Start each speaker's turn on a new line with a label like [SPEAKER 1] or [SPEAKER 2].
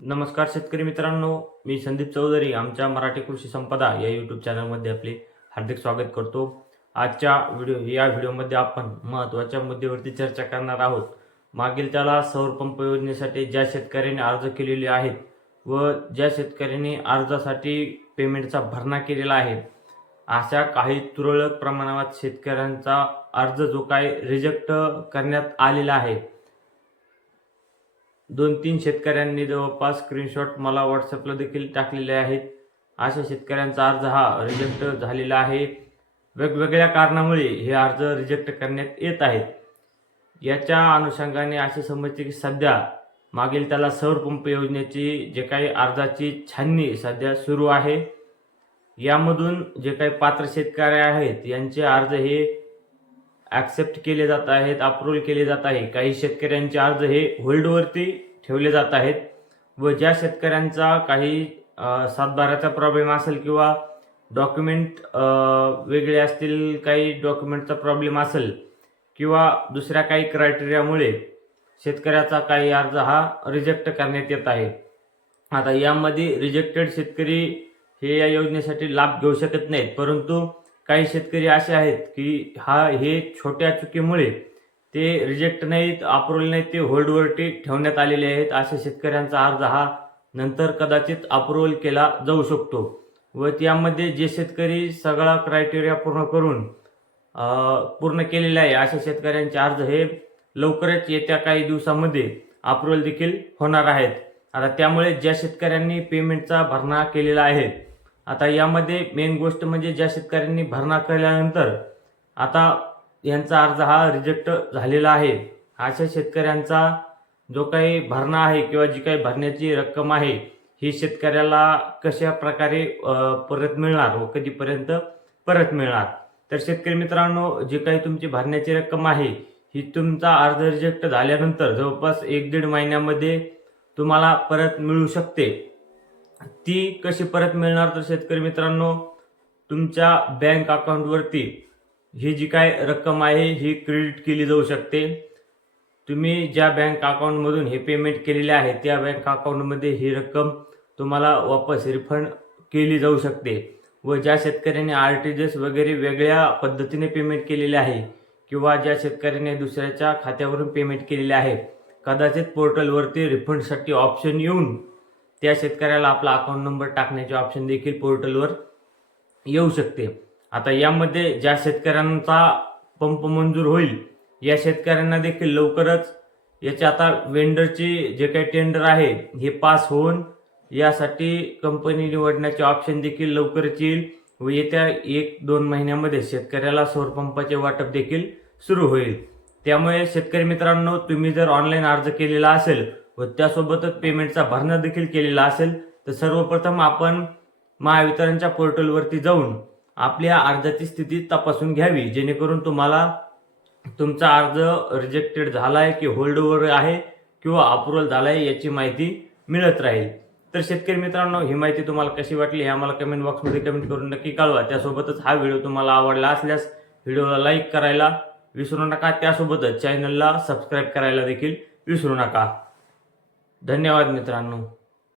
[SPEAKER 1] नमस्कार शेतकरी मित्रांनो मी संदीप चौधरी आमच्या मराठी कृषी संपदा या यूट्यूब चॅनलमध्ये आपले हार्दिक स्वागत करतो. आजच्या व्हिडिओ या व्हिडिओमध्ये आपण महत्त्वाच्या मुद्द्यावरती चर्चा करणार आहोत. मागील त्याला सौर पंप योजनेसाठी ज्या शेतकऱ्यांनी अर्ज केलेले आहेत व ज्या शेतकऱ्यांनी अर्जासाठी पेमेंटचा भरणा केलेला आहे अशा काही तुरळक प्रमाणात शेतकऱ्यांचा अर्ज जो काय रिजेक्ट करण्यात आलेला आहे दोन तीन शेतकऱ्यांनी जवळपास स्क्रीनशॉट मला व्हॉट्सअपला देखील टाकलेले आहेत. अशा शेतकऱ्यांचा अर्ज हा रिजेक्ट झालेला आहे. वेगवेगळ्या कारणामुळे हे अर्ज रिजेक्ट करण्यात येत आहेत. याच्या अनुषंगाने असे समजते की सध्या मागील त्याला सौर पंप योजनेची जे काही अर्जाची छाननी सध्या सुरू आहे. यामधून जे काही पात्र शेतकरी आहेत यांचे अर्ज हे ॲक्सेप्ट केले जात आहेत अप्रूव्हल केले जात आहे. काही शेतकऱ्यांचे अर्ज हे होल्डवरती ठेवले जात आहेत. व ज्या शेतकऱ्यांचा काही सातबाराचा प्रॉब्लेम असेल किंवा डॉक्युमेंट वेगळे असतील काही डॉक्युमेंटचा प्रॉब्लेम असेल किंवा दुसऱ्या काही क्रायटेरियामुळे शेतकऱ्याचा काही अर्ज हा रिजेक्ट करण्यात येत आहे. आता यामध्ये रिजेक्टेड शेतकरी हे या योजनेसाठी लाभ घेऊ शकत नाहीत. परंतु काही शेतकरी असे आहेत की हा हे छोट्या चुकीमुळे ते रिजेक्ट नाहीत अप्रूव्हल नाहीत ते होल्डवरती ठेवण्यात आलेले आहेत. अशा शेतकऱ्यांचा अर्ज हा नंतर कदाचित अप्रूव्हल केला जाऊ शकतो. व त्यामध्ये जे शेतकरी सगळा क्रायटेरिया पूर्ण करून पूर्ण केलेले आहे अशा शेतकऱ्यांचे अर्ज हे लवकरच येत्या काही दिवसामध्ये अप्रूव्हल देखील होणार आहेत. आता त्यामुळे ज्या शेतकऱ्यांनी पेमेंटचा भरणा केलेला आहे आता यामध्ये मेन गोष्ट म्हणजे ज्या शेतकऱ्यांनी भरणा केल्यानंतर आता यांचा अर्ज हा रिजेक्ट झालेला आहे. अशा शेतकऱ्यांचा जो काही भरणा आहे किंवा जी काही भरण्याची रक्कम आहे ही शेतकऱ्याला कशा प्रकारे परत मिळणार व कधीपर्यंत परत मिळणार? तर शेतकरी मित्रांनो जी काही तुमची भरण्याची रक्कम आहे ही तुमचा अर्ज रिजेक्ट झाल्यानंतर जवळपास एक दीड महिन्यामध्ये तुम्हाला परत मिळू शकते. ती कशी परत मिळणार? तर शेतकरी मित्रांनो तुमच्या बँक अकाउंटवरती ही जी काय रक्कम आहे ही क्रेडिट केली जाऊ शकते. तुम्ही ज्या बँक अकाउंटमधून हे पेमेंट केलेले आहे त्या बँक अकाउंटमध्ये ही रक्कम तुम्हाला वापस रिफंड केली जाऊ शकते. व ज्या शेतकऱ्याने आर टी जी एस वगैरे वेगळ्या पद्धतीने पेमेंट केलेले आहे किंवा ज्या शेतकऱ्याने दुसऱ्याच्या खात्यावरून पेमेंट केलेले आहे कदाचित पोर्टलवरती रिफंडसाठी ऑप्शन येऊन त्या शेतकऱ्याला आपला अकाउंट नंबर टाकण्याचे ऑप्शन देखील पोर्टलवर येऊ शकते. आता यामध्ये ज्या शेतकऱ्यांचा पंप मंजूर होईल या शेतकऱ्यांना देखील लवकरच याचे आता वेंडरची जे काही टेंडर आहे हे पास होऊन यासाठी कंपनी निवडण्याचे ऑप्शन देखील लवकरच येईल व येत्या एक दोन महिन्यामध्ये शेतकऱ्याला सौर पंपाचे वाटप देखील सुरू होईल. त्यामुळे शेतकरी मित्रांनो तुम्ही जर ऑनलाईन अर्ज केलेला असेल व त्यासोबतच पेमेंटचा भरणा देखील केलेला असेल तर सर्वप्रथम आपण महावितरणच्या पोर्टलवरती जाऊन आपल्या अर्जाची स्थिती तपासून घ्यावी जेणेकरून तुम्हाला तुमचा अर्ज रिजेक्टेड झाला आहे की होल्डवर आहे किंवा अप्रुव्हल झाला आहे याची माहिती मिळत राहील. तर शेतकरी मित्रांनो ही माहिती तुम्हाला कशी वाटली हे आम्हाला कमेंट बॉक्समध्ये कमेंट करून नक्की कळवा. त्यासोबतच हा व्हिडिओ तुम्हाला आवडला असल्यास व्हिडिओला लाईक करायला विसरू नका. त्यासोबतच चॅनलला सबस्क्राईब करायला देखील विसरू नका. धन्यवाद मित्रांनो.